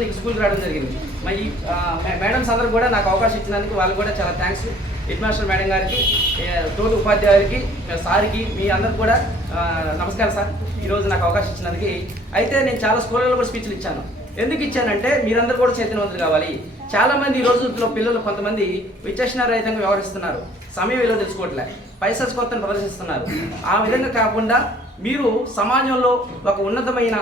నీకు స్కూల్కి రావడం జరిగింది. మరి మేడమ్స్ అందరూ కూడా నాకు అవకాశం ఇచ్చినందుకు వాళ్ళకి కూడా చాలా థ్యాంక్స్. హెడ్ మాస్టర్ మేడం గారికి, తోటి ఉపాధ్యాయులకి, సార్కి, మీ అందరికి కూడా నమస్కారం సార్. ఈరోజు నాకు అవకాశం ఇచ్చినందుకు. అయితే నేను చాలా స్కూళ్ళలో కూడా స్పీచ్లు ఇచ్చాను. ఎందుకు ఇచ్చానంటే మీరందరూ కూడా చైతన్యవంతులు కావాలి. చాలామంది ఈ రోజుల్లో పిల్లలు కొంతమంది విచక్షణారహితంగా వ్యవహరిస్తున్నారు. సమయం విలువ తెలుసుకోవట్లే, పైశాచికత్వాన్ని ప్రదర్శిస్తున్నారు. ఆ విధంగా కాకుండా మీరు సమాజంలో ఒక ఉన్నతమైన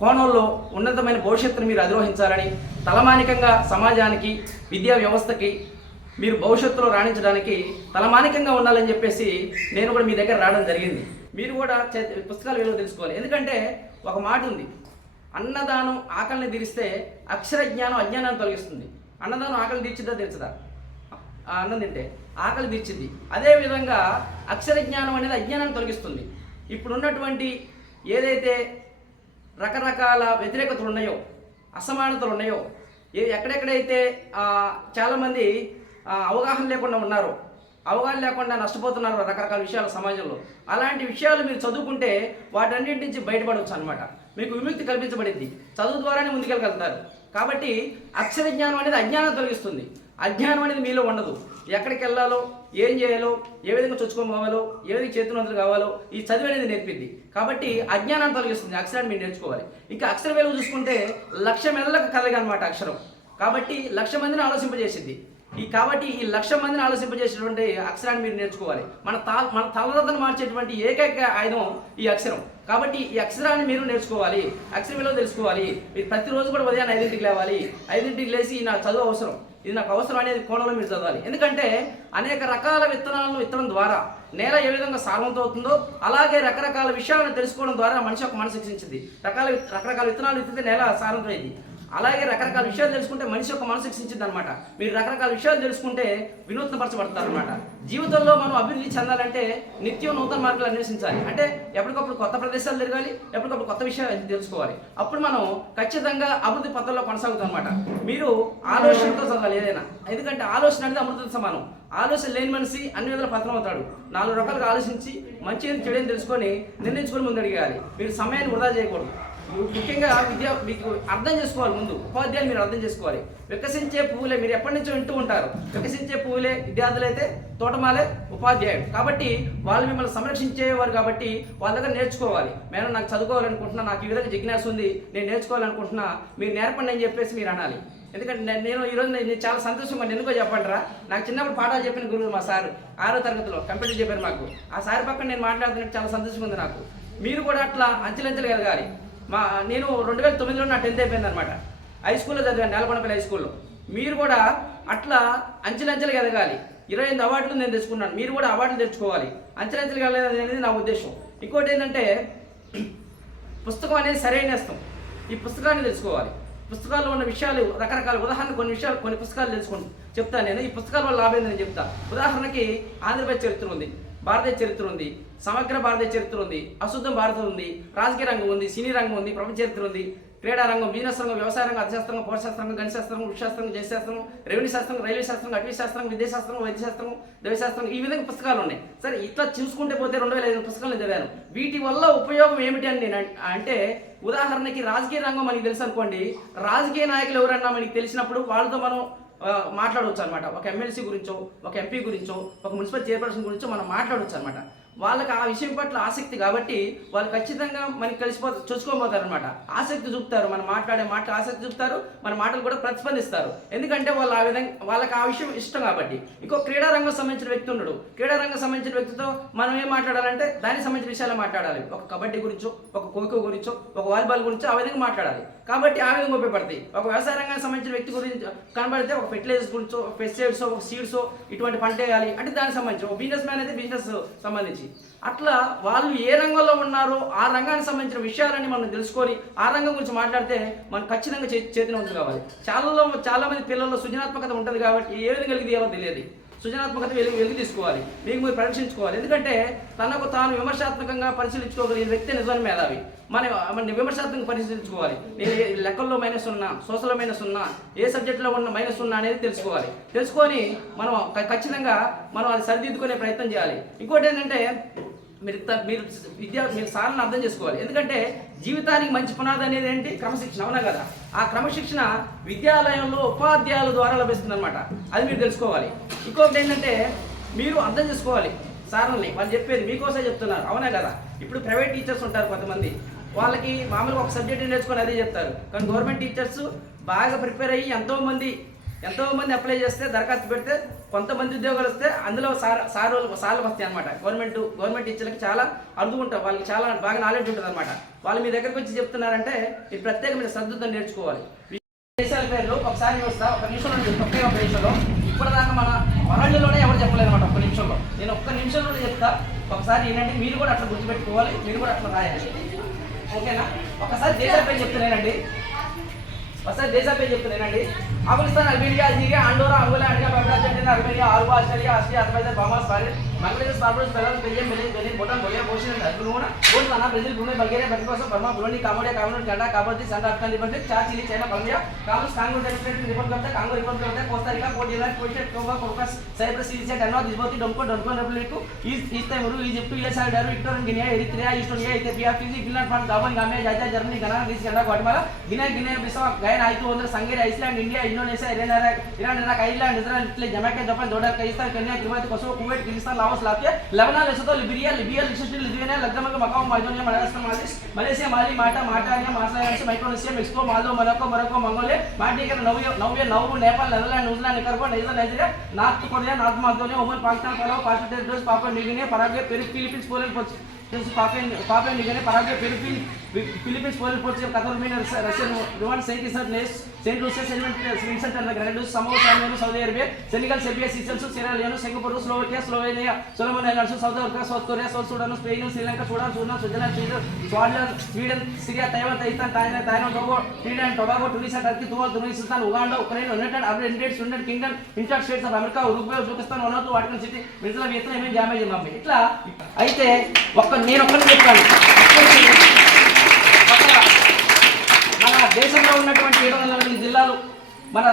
కోణంలో ఉన్నతమైన భవిష్యత్తును మీరు అధిరోహించాలని, తలమానికంగా సమాజానికి, విద్యా వ్యవస్థకి మీరు భవిష్యత్తులో రాణించడానికి తలమానికంగా ఉండాలని చెప్పేసి నేను కూడా మీ దగ్గర రావడం జరిగింది. మీరు కూడా పుస్తకాల విలువ తెలుసుకోవాలి. ఎందుకంటే ఒక మాట ఉంది, అన్నదానం ఆకలిని తీరిస్తే అక్షర జ్ఞానం అజ్ఞానాన్ని తొలగిస్తుంది. అన్నదానం ఆకలి తీర్చిద్దా తీర్చదా? అన్నం తింటే ఆకలి తీర్చిద్ది. అదేవిధంగా అక్షర జ్ఞానం అనేది అజ్ఞానాన్ని తొలగిస్తుంది. ఇప్పుడున్నటువంటి ఏదైతే రకరకాల వ్యతిరేకతలు ఉన్నాయో, అసమానతలు ఉన్నాయో, ఎక్కడెక్కడైతే చాలామంది అవగాహన లేకుండా ఉన్నారో, అవగాహన లేకుండా నష్టపోతున్నారు రకరకాల విషయాలు సమాజంలో, అలాంటి విషయాలు మీరు చదువుకుంటే వాటన్నింటి నుంచి బయటపడవచ్చు అనమాట. మీకు విముక్తి కల్పించబడింది. చదువు ద్వారానే ముందుకెళ్ళగలుగుతారు. కాబట్టి అక్షర జ్ఞానం అనేది అజ్ఞానం తొలగిస్తుంది. అజ్ఞానం అనేది మీలో ఉండదు. ఎక్కడికి వెళ్ళాలో, ఏం చేయాలో, ఏ విధంగా చొచ్చుకోవాలో, ఏ విధంగా చేతులందరూ కావాలో ఈ చదువు అనేది నేర్పిద్ది. కాబట్టి అజ్ఞానాన్ని తొలగిస్తుంది. అక్షరాన్ని మీరు నేర్చుకోవాలి. ఇంకా అక్షర విలువ చూసుకుంటే 1,00,000 మెదళ్ళకు కలగ అనమాట అక్షరం. కాబట్టి 1,00,000 మందిని ఆలోచింపజేసింది. కాబట్టి ఈ 1,00,000 మందిని ఆలోచింపజేసేటువంటి అక్షరాన్ని మీరు నేర్చుకోవాలి. మన తలరాతను మార్చేటువంటి ఏకైక ఆయుధం ఈ అక్షరం. కాబట్టి ఈ అక్షరాన్ని మీరు నేర్చుకోవాలి. అక్షర విలువ తెలుసుకోవాలి. మీరు ప్రతిరోజు కూడా ఉదయాన్నే 5ంటికి లేవాలి. 5ంటికి లేచి నాకు చదువు అవసరం, ఇది నాకు అవసరం అనేది కోణంలో మీరు చదవాలి. ఎందుకంటే అనేక రకాల విత్తనాలను విత్తడం ద్వారా నేల ఏ విధంగా సారవంతం అవుతుందో, అలాగే రకరకాల విషయాలను తెలుసుకోవడం ద్వారా మనిషి యొక్క మనసు శిక్షించింది. రకరకాల విత్తనాలు విత్తితే నేల సారవంతమైంది. అలాగే రకరకాల విషయాలు తెలుసుకుంటే మనిషి యొక్క మనసు శిక్షించింది అనమాట. మీరు రకరకాల విషయాలు తెలుసుకుంటే వినూత్నపరచబడతారు అనమాట. జీవితంలో మనం అభివృద్ధి చెందాలంటే నిత్యం నూతన మార్గాలు అన్వేషించాలి. అంటే ఎప్పటికప్పుడు కొత్త ప్రదేశాలు తిరగాలి, ఎప్పటికప్పుడు కొత్త విషయాలు తెలుసుకోవాలి. అప్పుడు మనం ఖచ్చితంగా అభివృద్ధి పథంలో కొనసాగుతాం అనమాట. మీరు ఆలోచనతో చదవాలి ఏదైనా. ఎందుకంటే ఆలోచన అనేది అమృతం సమానం. ఆలోచన లేని మనిషి అన్ని విధాలు పతనం అవుతాడు. 4 రకాలుగా ఆలోచించి మంచి చెడుని తెలుసుకొని నిర్ణయించుకొని ముందు అడిగాలి. మీరు సమయాన్ని వృధా చేయకూడదు. ముఖ్యంగా మీకు అర్థం చేసుకోవాలి. ముందు ఉపాధ్యాయులు మీరు అర్థం చేసుకోవాలి. వికసించే పువ్వులే, మీరు ఎప్పటి నుంచో వింటూ ఉంటారు, వికసించే పువ్వులే విద్యార్థులైతే తోటమాలే ఉపాధ్యాయుడు. కాబట్టి వాళ్ళు మిమ్మల్ని సంరక్షించేవారు. కాబట్టి వాళ్ళ దగ్గర నేర్చుకోవాలి. మేడం నాకు చదువుకోవాలనుకుంటున్నా, నాకు ఈ విధంగా జిజ్ఞాస ఉంది, నేను నేర్చుకోవాలనుకుంటున్నా, మీరు నేర్పండి అని చెప్పేసి మీరు అనాలి. ఎందుకంటే నేను ఈరోజు నేను చాలా సంతోషంగా ఎందుకో చెప్పండిరా, నాకు చిన్నప్పుడు పాఠాలు చెప్పిన గురువు మా సారు 6వ తరగతిలో కంప్యూటర్ చెప్పారు మాకు. ఆ సార్ పక్కన నేను మాట్లాడుతున్నట్టు చాలా సంతోషంగా ఉంది నాకు. మీరు కూడా అట్లా అంచెలంచెలు ఎదగాలి. నేను 2009లో నా 10th అయిపోయింది అనమాట. హై స్కూల్లో చదివాను, నేలకొండపల్లి హై స్కూల్లో. మీరు కూడా అట్లా అంచెలంచెలుగా ఎదగాలి. 28 అవార్డులు నేను తెచ్చుకున్నాను. మీరు కూడా అవార్డులు తెచ్చుకోవాలి. అంచెలంచెలుగా వెళ్ళాలి అనేది నా ఉద్దేశం. ఇంకోటి ఏంటంటే పుస్తకం అనేది సరైన నేస్తం. ఈ పుస్తకాన్ని తెలుసుకోవాలి. పుస్తకాల్లో ఉన్న విషయాలు రకరకాల, ఉదాహరణ కొన్ని పుస్తకాలు తెలుసుకుంటాను చెప్తాను నేను. ఈ పుస్తకాల వల్ల లాభం నేను చెప్తా. ఉదాహరణకి ఆంధ్రప్రదేశ్ చరిత్ర ఉంది, భారతదేశ చరిత్ర ఉంది, సమగ్ర భారతదేశ చరిత్ర ఉంది, అశుద్ధం భారతం ఉంది, రాజకీయ రంగం ఉంది, సినీ రంగం ఉంది, ప్రపంచ చరిత్ర ఉంది, క్రీడా రంగం, బిజినెస్ రంగం, వ్యవసాయ రంగం, అర్థశాస్త్రం, పౌరశాస్త్రం, గణితశాస్త్రం, వృక్షశాస్త్రం, జయశాస్త్రం, రెవెన్యూ శాస్త్రం, రైల్వే శాస్త్రం, అటవీశాస్త్రం, విద్యాశాస్త్రం, వైద్యశాస్త్రం, దైవశాస్త్రం, ఈ విధంగా పుస్తకాలు ఉన్నాయి. సరే, ఇట్లా చూసుకుంటే పోతే 2500 పుస్తకాలు చదివాను. వీటి వల్ల ఉపయోగం ఏమిటి అని నేను అంటే, ఉదాహరణకి రాజకీయ రంగం మనకి తెలుసు అనుకోండి. రాజకీయ నాయకులు ఎవరన్నా మనకి తెలిసినప్పుడు వాళ్ళతో మనం మాట్లాడవచ్చు అనమాట. ఒక ఎమ్మెల్సీ గురించో, ఒక ఎంపీ గురించో, ఒక మున్సిపల్ చైర్పర్సన్ గురించో మనం మాట్లాడవచ్చు అనమాట. వాళ్ళకి ఆ విషయం పట్ల ఆసక్తి కాబట్టి వాళ్ళు ఖచ్చితంగా మనకి చూసుకోబోతారు అనమాట. ఆసక్తి చూపుతారు, మనం మాట్లాడే మాట ఆసక్తి చూపుతారు, మన మాటలు కూడా ప్రతిస్పందిస్తారు. ఎందుకంటే వాళ్ళు ఆ విధంగా వాళ్ళకి ఆ విషయం ఇష్టం కాబట్టి. ఇంకో క్రీడారంగం సంబంధించిన వ్యక్తి ఉన్నాడు. క్రీడారంగం సంబంధించిన వ్యక్తితో మనం ఏం మాట్లాడాలంటే దానికి సంబంధించిన విషయాలు మాట్లాడాలి. ఒక కబడ్డీ గురించో, ఒక ఖోఖో గురించో, ఒక వాలీబాల్ గురించో ఆ విధంగా మాట్లాడాలి. కాబట్టి ఆ విధంగా ఉపయోగపడతాయి. ఒక వ్యవసాయ రంగానికి సంబంధించిన వ్యక్తి గురించి కనబడితే ఒక ఫెర్టిలైజర్స్ గురించో, ఒక పెస్టిసైడ్స్, ఒక సీడ్స్, ఇటువంటి పంట వేయాలి అంటే దానికి సంబంధించి. ఒక బిజినెస్ మ్యాన్ అయితే బిజినెస్ సంబంధించి. అట్లా వాళ్ళు ఏ రంగంలో ఉన్నారో ఆ రంగానికి సంబంధించిన విషయాలని మనం తెలుసుకొని ఆ రంగం గురించి మాట్లాడితే మనం ఖచ్చితంగా చేతినవంతులు కావాలి. చాలా మంది పిల్లల్లో సృజనాత్మకత ఉంటుంది కాబట్టి ఏ విధంగా వెలికి తీయాలో తెలియదు. సృజనాత్మకత వెలికి తీసుకోవాలి, మీకు మీరు పరీక్షించుకోవాలి. ఎందుకంటే తనకు తాను విమర్శాత్మకంగా పరిశీలించుకోగలిగిన వ్యక్తి నిజమైన మేధావి. మన విమర్శాత్మకంగా పరిశీలించుకోవాలి. నేను లెక్కల్లో మైనస్ ఉన్నా, సోషల్లో మైనస్ ఉన్నా, ఏ సబ్జెక్టులో ఉన్న మైనస్ ఉన్నా అనేది తెలుసుకోవాలి. తెలుసుకొని మనం ఖచ్చితంగా అది సరిదిద్దుకునే ప్రయత్నం చేయాలి. ఇంకోటి ఏంటంటే మీరు సార్లను అర్థం చేసుకోవాలి. ఎందుకంటే జీవితానికి మంచి పునాది అనేది ఏంటి? క్రమశిక్షణ, అవునా కదా? ఆ క్రమశిక్షణ విద్యాలయంలో ఉపాధ్యాయుల ద్వారా లభిస్తుంది అనమాట. అది మీరు తెలుసుకోవాలి. ఇంకొకటి ఏంటంటే మీరు అర్థం చేసుకోవాలి సార్లని, వాళ్ళు చెప్పేది మీకోసం చెప్తున్నారు, అవునా కదా? ఇప్పుడు ప్రైవేట్ టీచర్స్ ఉంటారు కొంతమంది, వాళ్ళకి మామూలుగా ఒక సబ్జెక్ట్ నేర్చుకొని అదే చెప్తారు. కానీ గవర్నమెంట్ టీచర్స్ బాగా ప్రిపేర్ అయ్యి ఎంతోమంది అప్లై చేస్తే, దరఖాస్తు పెడితే కొంతమంది ఉద్యోగాలు వస్తే అందులో సార్లు వస్తాయి అనమాట. గవర్నమెంట్ టీచర్లకి చాలా అర్థం ఉంటుంది, వాళ్ళకి చాలా బాగా నాలెడ్జ్ ఉంటుంది అనమాట. వాళ్ళు మీ దగ్గరకు వచ్చి చెప్తున్నారంటే ఈ ప్రత్యేకమైన శ్రద్ధతో నేర్చుకోవాలి. దేశాల పేర్లు ఒకసారి వస్తా, ఒక నిమిషంలో ఒకే ఒక నిమిషంలో. ఇప్పటిదాకా మన వరల్డ్లోనే ఎవరు చెప్పలేదు అనమాట. ఒక్క నిమిషంలో నేను ఒక్క నిమిషంలోనే చెప్తా, ఒకసారి ఏంటంటే మీరు కూడా అట్లా గుర్తుపెట్టుకోవాలి, మీరు కూడా అట్లా రాయాలి, ఓకేనా? ఒకసారి దేశాల పేరు చెప్తున్నానండి, Afghanistan, Albania, Algeria, Andorra, Angola, అండియా, బర్మా, అర్జెంటీనా, అర్మేనియా, ఆల్బా, Australia, Austria, Azerbaijan, Bahamas, Bahrain, Bangladesh, Barbados, Belarus, Belgium, Benin, Bhutan, Bolivia, Bosnia, Herzegovina, Botswana, Brazil, Brunei, Bulgaria, Burma, Burma, Brunei, Cambodia, Cameroon, Canada, Cabo Verde, Central African Republic, Chad, Chile, China, Colombia, Congos, Congo Democratic Republic of the Congo, Republic of the Costa Rica, Cote d'Ivoire, కోస్టెడ్, Togo, కోకస్, Cyprus, సిరిసియా, Denmark, Djibouti, Dominican Republic, East Taimur, Egypt, US, Algeria, Ecuador, Guinea, Eritrea, Estonia, Ethiopia, Fiji, Finland, France, Gabon, Gambia, Georgia, Germany, Ghana, Greece, Canada, Guatemala, Guinea Bissau, Guyana, Haiti, సంగేరి, Iceland, India, Indonesia, Iran, Iraq, Ireland, Israel, Italy, Jamaica, Japan, Jordan, Kazakhstan, Kenya, Tirupati, Kosovo, Kuwait, Kyrgyzstan, Laos, Latvia, Lebanon, Lesotho, Libya, Lithuania, Luxembourg, Macau, మాల్డోనియా, Madagascar, Maldives, Malaysia, Mali, Malta, మాల్టానియా, మాస్లానియా, Micronesia, Mexico, మాల్దో, Morocco, Mongolia, మాల్డీవియా, Nauru, Nepal, Netherland, New Zealand, Nicaragua, Nigeria, north Korea, North మాల్డోనియా, Oman, Pakistan, Palau, Pakistan, Papua New Guinea, Paraguay, Philippines, Poland, Papua New Guinea, Paraguay, Philippines, Poland, Portugal, Qatar, Romania, Russia, Rwanda, Saint Lucia, Vincent and Grenadines, Samoa, సామోను, Saudi Arabia, Senegal, Serbia, Seychelles, Sierra Leone, Singapore, Slovakia, Slovenia, Solomon Islands, South Africa, South Korea, South Sudan, Spain, Sri Lanka, Sudan, Switzerland, Sweden, Syria, Taiwan, Thailand, Togo, Trinidad, Tobago, Tunisia, Turkey, Turkmenistan, Uganda, Ukraine, United Arab Emirates, United Kingdom, United States of America, Uruguay, Uzbekistan, Vanuatu, Vatican City, Venezuela, Vietnam, Zambia, Zimbabwe. ఇట్లా అయితే నేను ఒక్కరిని చెప్తాను. మన దేశంలో ఉన్నటువంటి 708 జిల్లాలు, మన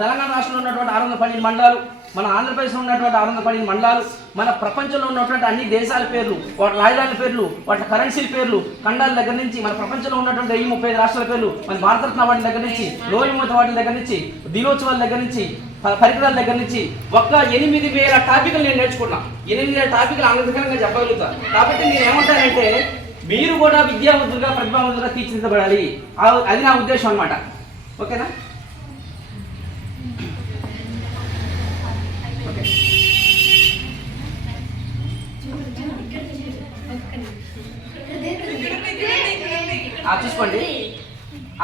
తెలంగాణ రాష్ట్రంలో ఉన్నటువంటి 612 మండలాలు, మన ఆంధ్రప్రదేశ్లో ఉన్నటువంటి 612 మండలాలు, మన ప్రపంచంలో ఉన్నటువంటి అన్ని దేశాల పేర్లు, వాటి రాజధానుల పేర్లు, వాటి కరెన్సీల పేర్లు, ఖండాల దగ్గర నుంచి, మన ప్రపంచంలో ఉన్నటువంటి 35 రాష్ట్రాల పేర్లు, మన భారతరత్న వాటి దగ్గర నుంచి, లోయమూత వాటి దగ్గర నుంచి, దినోత్సవాల దగ్గర నుంచి, పరికరాల దగ్గర నుంచి ఒక్క 8000 టాపిక్లు నేను నేర్చుకున్నా. 8000 టాపిక్లు ఆంధ్రప్రదేశ్గా చెప్పగలుగుతాను. కాబట్టి నేను ఏమంటానంటే మీరు కూడా విద్యావంతులుగా, ప్రతిభావంతులుగా తీర్చిదిద్దబడాలి. అది నా ఉద్దేశం అన్నమాట. ఓకేనా? ఓకే, చూసుకోండి.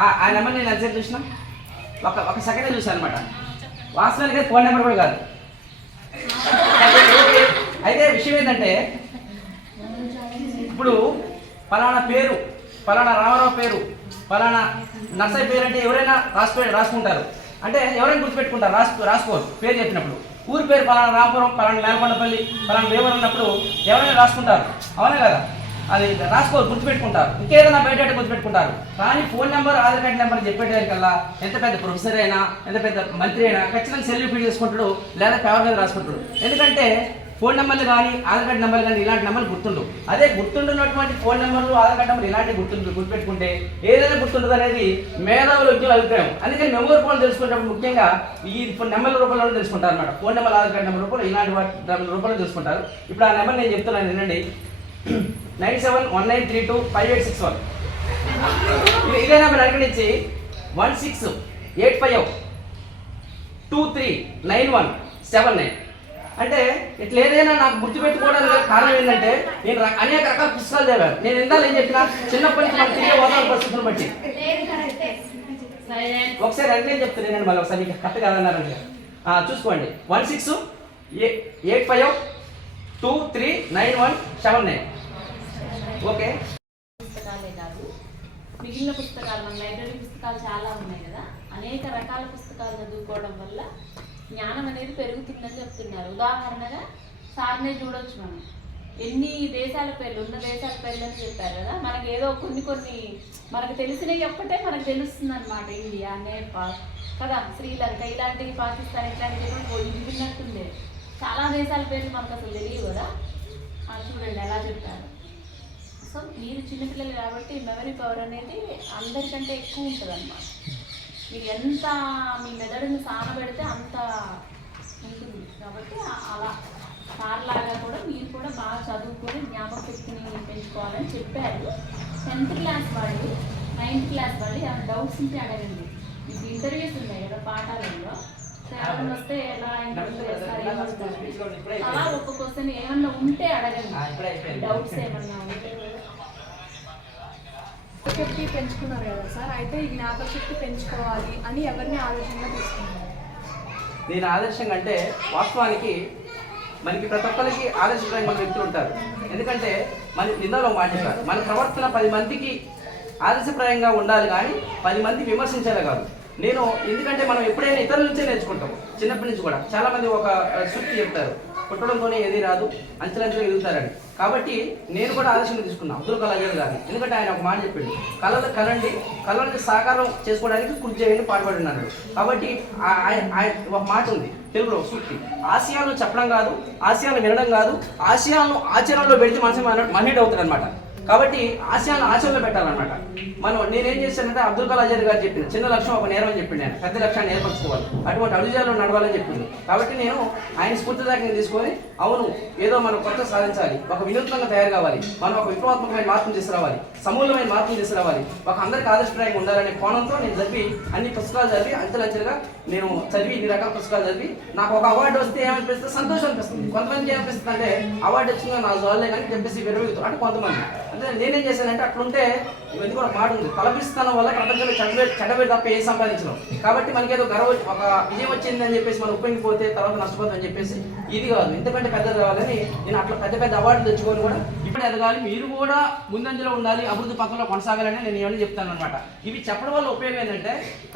ఆ నెంబర్ నేను ఎంతసేపు చూసినా, ఒక సెకండ్ చూసాను అనమాట. వాస్తవానికి ఫోన్ నెంబర్ కూడా కాదు. అయితే విషయం ఏంటంటే ఇప్పుడు ఫలానా పేరు, ఫలానా రామారావు పేరు, ఫలానా నర్సయ్య పేరు అంటే ఎవరైనా రాసుకుంటారు. అంటే ఎవరైనా గుర్తుపెట్టుకుంటారు, రాసుకోరు పేరు చెప్పినప్పుడు. ఊరి పేరు ఫలానా రాంపురం, ఫలానా నేలకొండపల్లి, ఫలానా వేవర్ అన్నప్పుడు ఎవరైనా రాసుకుంటారు, అవునా కదా? అది రాసుకోరు, గుర్తుపెట్టుకుంటారు. ఇంకేదైనా బయట గుర్తుపెట్టుకుంటారు. కానీ phone number, Aadhaar card number చెప్పేటకల్లా ఎంత పెద్ద ప్రొఫెసర్ అయినా, ఎంత పెద్ద మంత్రి అయినా ఖచ్చితంగా సెల్ఫీ ఫీల్ చేసుకుంటాడు, లేదా పేపర్ మీద రాసుకుంటాడు. ఎందుకంటే ఫోన్ నెంబర్లు కానీ, ఆధార్ కార్డు నెంబర్లు కానీ ఇలాంటి నెంబర్లు గుర్తుండు. అదే గుర్తుండున్నటువంటి ఫోన్ నెంబర్లు, ఆధార్ కార్డు నెంబర్ ఇలాంటి గుర్తుపెట్టుకుంటే ఏదైనా గుర్తుండదు అనేది మేధావుల ఉద్యోగ అభిప్రాయం. అందుకని మెమోరీ ఫోన్ తెలుసుకునేటప్పుడు ముఖ్యంగా ఈ నెంబర్ల రూపంలో తెలుసుకుంటారు అనమాట. Phone number, Aadhaar card number రూపంలో ఇలాంటి వాటి రూపంలో తెలుసుకుంటారు. ఇప్పుడు ఆ నెంబర్ నేను చెప్తున్నాను వినండి. 9719325861. ఇదే నెంబర్ అనుకరించి 1685239179. అంటే ఇట్లా ఏదైనా నాకు గుర్తుపెట్టుకోవడానికి కారణం ఏంటంటే నేను అనేక రకాల పుస్తకాలు చదివాను. నేను ఎందాలు ఏం చెప్పినా చిన్నప్పటి నుంచి మనకు తిరిగే వాతావరణ పరిస్థితులను బట్టి ఒకసారి అంటే చెప్తాను నేను మళ్ళీ ఒకసారి మీకు కరెక్ట్ కాదన్నారంటే చూసుకోండి. 1685239179. ఓకే, పుస్తకాలే కాదు, మిగిలిన పుస్తకాలు, మన లైబ్రరీ పుస్తకాలు చాలా ఉన్నాయి కదా, అనేక రకాల పుస్తకాలు చదువుకోవడం వల్ల జ్ఞానం అనేది పెరుగుతుందని చెప్తున్నారు. ఉదాహరణగా సార్నే చూడొచ్చు, మనం ఎన్ని దేశాల పేర్లు, ఉన్న దేశాల పేర్లు అని చెప్పారు కదా. మనకి ఏదో కొన్ని మనకు తెలిసినవి ఒక్కటే మనకు తెలుస్తుంది అనమాట. ఇండియా, నేపాల్ కదా, శ్రీలంక ఇలాంటివి, పాకిస్తాన్ ఇట్లాంటివి విన్నట్టుండే చాలా దేశాల పేర్లు మనకు అసలు తెలియదు కదా. చూడండి ఎలా చెప్పారు. సో మీరు చిన్నపిల్లలు కాబట్టి మెమరీ పవర్ అనేది అందరికంటే ఎక్కువ ఉంటుంది అన్నమాట. మీరు ఎంత మీ మెదడుని సానబెడితే అంత ఉంటుంది కాబట్టి అలా సార్లాగా కూడా మీరు కూడా బాగా చదువుకొని జ్ఞాపక శక్తిని పెంచుకోవాలని చెప్పారు. 10th క్లాస్ వాళ్ళు 9th క్లాస్ వాళ్ళు ఏమైనా డౌట్స్ ఉంటే అడగండి. మీకు ఇంటర్వ్యూస్ ఉన్నాయి కదా పాఠాలలో, ఎవరైనా వస్తే ఎలా ఇంటర్వ్యూ చేస్తారు అలా ఒక్క క్వశ్చన్ ఏమన్నా ఉంటే అడగండి. డౌట్స్ ఏమన్నా ఉంటే. శక్తి పెంచుకున్నారు కదా సార్, అయితే ఈ జ్ఞాపకశక్తి పెంచుకోవాలి అని ఎవరిని ఆలోచనగా తీసుకున్నారు? నేను ఆదర్శంగా అంటే వాస్తవానికి మనకి ప్రతి ఒక్కరికి ఆదర్శప్రాయమైన వ్యక్తులు ఉంటారు. ఎందుకంటే మన నిన్నలో మాట చెప్పారు, మన ప్రవర్తన 10 మందికి ఆదర్శప్రాయంగా ఉండాలి కానీ 10 మంది విమర్శించాలి కాదు. నేను ఎందుకంటే మనం ఎప్పుడైనా ఇతరుల నుంచే నేర్చుకుంటాం. చిన్నప్పటి నుంచి కూడా చాలామంది ఒక సూక్తి చెప్తారు, పుట్టడంతోనే ఏది రాదు అంచెలంచెలు ఎదుగుతారని. కాబట్టి నేను కూడా ఆదర్శంగా తీసుకున్నాను అబ్దుల్ కలాం గారిని. ఎందుకంటే ఆయన ఒక మాట చెప్పిండు, కళలు కనండి, కళల్ని సాకారం చేసుకోవడానికి కృషి చేయండి పాటుపడి ఉన్నాడు. కాబట్టి ఒక మాట ఉంది తెలుగులో సూక్తి, ఆశయాలను చెప్పడం కాదు, ఆశయాలను వినడం కాదు, ఆశయాలను ఆచరణలో పెడితే మనిషి మహనీయుడు అవుతాడు అనమాట. కాబట్టి ఆశయాలను ఆచరణలో పెట్టాలన్నమాట. నేనేం చేశానంటే అబ్దుల్ కలాం గారు చెప్పింది, చిన్న లక్ష్యం ఒక నేరం అని చెప్పింది, ఆయన పెద్ద లక్ష్యాన్ని ఏర్పరచుకోవాలి, అటువంటి అడుగుజాల్లో నడవాలని చెప్పింది. కాబట్టి నేను ఆయన స్ఫూర్తిదాయకంగా తీసుకొని అవును ఏదో మనం కొత్త సాధించాలి, ఒక వినూత్నంగా తయారు కావాలి, మనం ఒక విప్లవాత్మకమైన మార్పును తీసుకురావాలి, సమూలమైన మార్పును తీసుకురావాలి, ఒక అందరికీ ఆదర్శప్రాయంగా ఉండాలనే కోణంతో నేను చదివి అన్ని పుస్తకాలు చదివి అంచెలంచెలుగా నేను చదివి ఇన్ని రకాల పుస్తకాలు చదివి నాకు ఒక అవార్డు వస్తే ఏమనిపిస్తుంది, సంతోషం అనిపిస్తుంది. కొంతమందికి ఏమనిపిస్తుంది అంటే అవార్డు వచ్చిందో నా జాలే కానీ చెప్పేసి విరవీగుతారు అంటే కొంతమంది. అంటే నేనేం చేశానంటే అట్లుంటే ఇది కూడా మాట ఉంది, తలపిస్తానం వల్ల ప్రపంచంలో చెడ్డబేరు తప్ప ఏం సంపాదించడం. కాబట్టి మనకి ఏదో ఒక విజయం వచ్చింది అని చెప్పేసి మనం ఉపయోగిపోతే తర్వాత నష్టపోతామని చెప్పేసి ఇది కాదు, ఇంతకంటే పెద్దది కావాలని నేను అట్లా పెద్ద పెద్ద అవార్డులు తెచ్చుకొని కూడా ఇప్పుడు ఎదగాలి, మీరు కూడా ముందంజలో ఉండాలి, అభివృద్ధి పథంలో కొనసాగాలని నేను ఏమని చెప్తాను అనమాట. ఇవి చెప్పడం వల్ల ఉపయోగం ఏంటంటే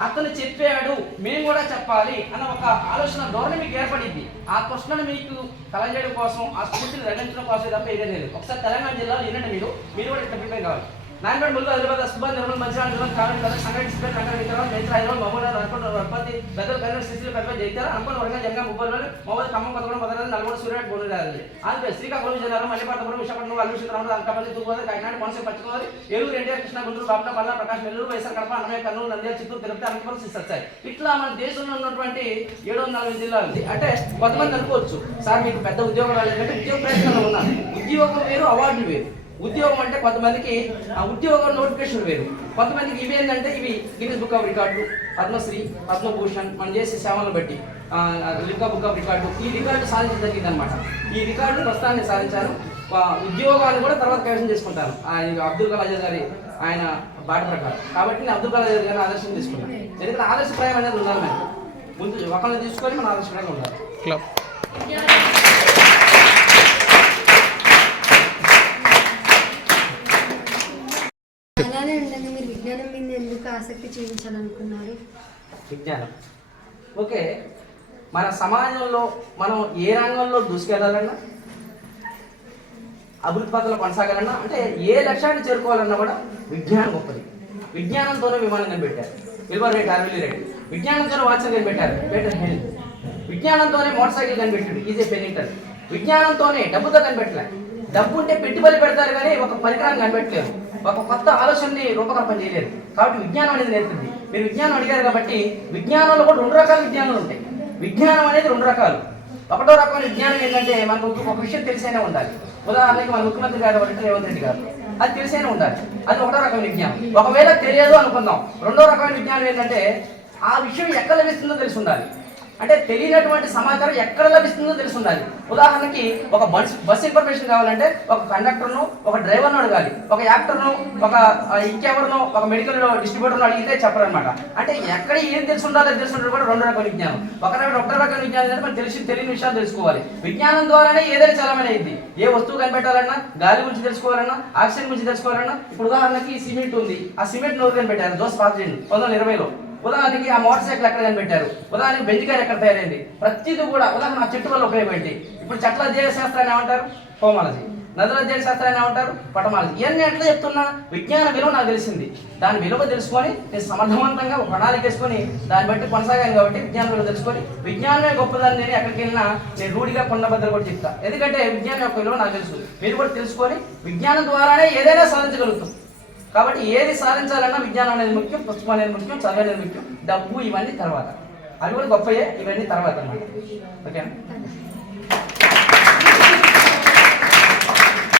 అతను చెప్పాడు మేము కూడా చెప్పాలి అన్న ఒక ఆలోచన ధోరణి మీకు ఏర్పడింది. ఆ ప్రశ్నను మీకు కలజేయడం కోసం, ఆ స్ఫూర్తిని రచించడం కోసం తప్ప ఏదే లేదు. ఒకసారి తెలంగాణ జిల్లాలో ఏంటంటే మీరు కూడా ఇక్కడ ప్రిపేర్ కావాలి. నాయనపేట ములుగు హైదరాబాద్ సుభాన్ నిర్మల్ మంచిర్యాల జిల్లా కామెంట్ కదా సంగారెడ్డి డిస్ట్రిక్ట్ రంగారెడ్డి వికారాబాద్ మేడ్చల్ హైదరాబాద్ మహబూబాబాద్ నల్గొండ వనపర్తి బెదర్ కర్నూలు సిరిసిల్ల పెద్దపల్లి జగిత్యాల అనుకోని వరంగల్ జనగాం ముప్పై మహబూబాబాద్ ఖమ్మం కొత్తగూడెం భద్రాద్రి నల్గొండ సూర్యాపేట గోదావరి ఆంధ్రప్రదేశ్ శ్రీకాకుళం విజయనగరం మల్లిపట్నం విశాఖపట్నం అల్లూరు సీతారామరాజు అనకాపల్లి తూర్పుగోదావరి కాకినాడ కోనసీమ పశ్చిమ గోదావరి ఏలూరు ఎన్టీఆర్ కృష్ణా గుంటూరు బాపట్ల పల్లా ప్రకాశం నెల్లూరు వైఎస్ఆర్ కడప అన్నమయ్య కర్నూలు నంద్యాల చిత్తూరు తిరుపతి అనంతపురం శ్రీసత్సాయి. ఇట్లా మన దేశంలో ఉన్నటువంటి 740 జిల్లాలు ఉంది. అంటే కొంతమంది అనుకోవచ్చు సార్ మీకు పెద్ద ఉద్యోగం రాలేదంటే ఉద్యోగ ప్రయత్నంలో ఉన్నారు. ఉద్యోగం వేరు, అవార్డులు వేరు. ఉద్యోగం అంటే కొంతమందికి ఉద్యోగం నోటిఫికేషన్ వేరు, కొంతమందికి ఇవి ఏంటంటే ఇవి Guinness book of record, Padma Shri, Padma Bhushan మనం చేసే సేవలను బట్టి లింకా బుక్ ఆఫ్ రికార్డు, ఈ రికార్డు సాధించడం జరిగింది అనమాట. ఈ రికార్డు ప్రస్తుతాన్ని సాధించాను. ఉద్యోగాలు కూడా తర్వాత కైవసం చేసుకుంటాను అబ్దుల్ కలాం గారి ఆయన బాట ప్రకారం. కాబట్టి నేను అబ్దుల్ కలాం గారిని ఆదర్శం తీసుకున్నాను. ఎందుకంటే ఆదర్శప్రాయం అనేది ఉండాలి, మనం ముందు ఒకరిని తీసుకొని మనం ఆదర్శప్రాయంగా ఉండాలి. అలానే ఉండగా మీరు విజ్ఞానం మీద ఎందుకు ఆసక్తి చూపించాలనుకున్నారు? విజ్ఞానం ఓకే, మన సమాజంలో మనం ఏ రంగంలో దూసుకెళ్ళాలన్నా, అభివృద్ధి పథంలో కొనసాగాలన్నా, అంటే ఏ లక్ష్యాన్ని చేరుకోవాలన్నా కూడా విజ్ఞానం గొప్పది. విజ్ఞానంతోనే విమానం కనిపెట్టారు విల్బర్ రైట్, ఆర్విల్ రైట్. విజ్ఞానంతోనే వాచ్ కనిపెట్టారు పీటర్ హెల్. విజ్ఞానంతోనే మోటార్ సైకిల్ కనిపెట్టాడు ఈజీ పెనింగ్టన్. విజ్ఞానంతోనే డబ్బుతో కనిపెట్టలే, డబ్బు ఉంటే పెట్టుబడి పెడతారు కానీ ఒక పరికరాన్ని కనిపెట్టలేరు, ఒక కొత్త ఆలోచనని రూపకల్పన చేయలేరు. కాబట్టి విజ్ఞానం అనేది నేర్పుతుంది. మీరు విజ్ఞానం అడిగారు కాబట్టి విజ్ఞానంలో కూడా 2 రకాల విజ్ఞానాలు ఉంటాయి. విజ్ఞానం అనేది 2 రకాలు. ఒకటో రకమైన విజ్ఞానం ఏంటంటే మనకు ఒక విషయం తెలిసైనా ఉండాలి. ఉదాహరణకి మన ముఖ్యమంత్రి గారు రేవంత్ రెడ్డి గారు, అది తెలిసైనా ఉండాలి, అది ఒకటో రకమైన విజ్ఞానం. ఒకవేళ తెలియదు అనుకుందాం. 2వ రకమైన విజ్ఞానం ఏంటంటే ఆ విషయం ఎక్కడ లభిస్తుందో తెలిసి ఉండాలి. అంటే తెలియనటువంటి సమాచారం ఎక్కడ లభిస్తుందో తెలిసి ఉండాలి. ఉదాహరణకి ఒక బస్ ఇన్ఫర్మేషన్ కావాలంటే ఒక కండక్టర్ను, ఒక డ్రైవర్ను అడగాలి, ఒక యాక్టర్ను, ఒక ఇంకెవరినో, ఒక మెడికల్ డిస్ట్రిబ్యూటర్ను అడిగితే చెప్పరనమాట. అంటే ఎక్కడ ఏం తెలిసి ఉండాలో తెలిసి ఉండడం కూడా 2 రకాల విజ్ఞానం. ఒకటో రకమైన విజ్ఞానం అంటే మనం తెలియని విషయాలు తెలుసుకోవాలి. విజ్ఞానం ద్వారానే ఏదైనా చలమైన అయింది. ఏ వస్తువు కనిపెట్టాలన్నా, గాలి గురించి తెలుసుకోవాలన్నా, ఆక్సిజన్ గురించి తెలుసుకోవాలన్నా. ఇప్పుడు ఉదాహరణకి సిమెంట్ ఉంది, ఆ సిమెంట్ నోరు కనిపెట్టారు జోసెఫ్ ఆస్టిన్ 1920లో. ఉదాహరణకి ఆ మోటార్ సైకిల్ ఎక్కడ కనిపెట్టారు, ఉదాహరణకి బెంజికాయ ఎక్కడ తయారైంది. ప్రతిదీ కూడా ఉదాహరణ ఆ చెట్టు వల్ల ఉపయోగం ఏంటి. ఇప్పుడు చెట్ల జీవశాస్త్రాన్ని ఏమంటారు, హోమాలజీ. నదుల అధ్యయన శాస్త్రాన్ని ఏమంటారు? పటమాలజీ. ఇవన్నీ ఎట్లా చెప్తున్నా? విజ్ఞాన విలువ నాకు తెలిసింది, దాని విలువ తెలుసుకొని నేను సమర్థవంతంగా ఒక ప్రణాళిక వేసుకొని దాన్ని బట్టి కొనసాగాను. కాబట్టి విజ్ఞాన విలువ తెలుసుకొని విజ్ఞానమే గొప్పదని నేను ఎక్కడికి వెళ్ళినా నేను రూఢిగా కొండబద్దలు కూడా చెప్తా. ఎందుకంటే విజ్ఞానం యొక్క విలువ నాకు తెలుసు, మీరు కూడా తెలుసుకొని విజ్ఞానం ద్వారానే ఏదైనా సాధించగలుగుతాం. కాబట్టి ఏది సాధించాలన్నా విజ్ఞానం అనేది ముఖ్యం, పుస్తకం అనేది ముఖ్యం, చదువు అనేది ముఖ్యం, డబ్బు ఇవన్నీ తర్వాత. అవి కూడా గొప్పయే, ఇవన్నీ తర్వాత అన్నమాట. ఓకేనా?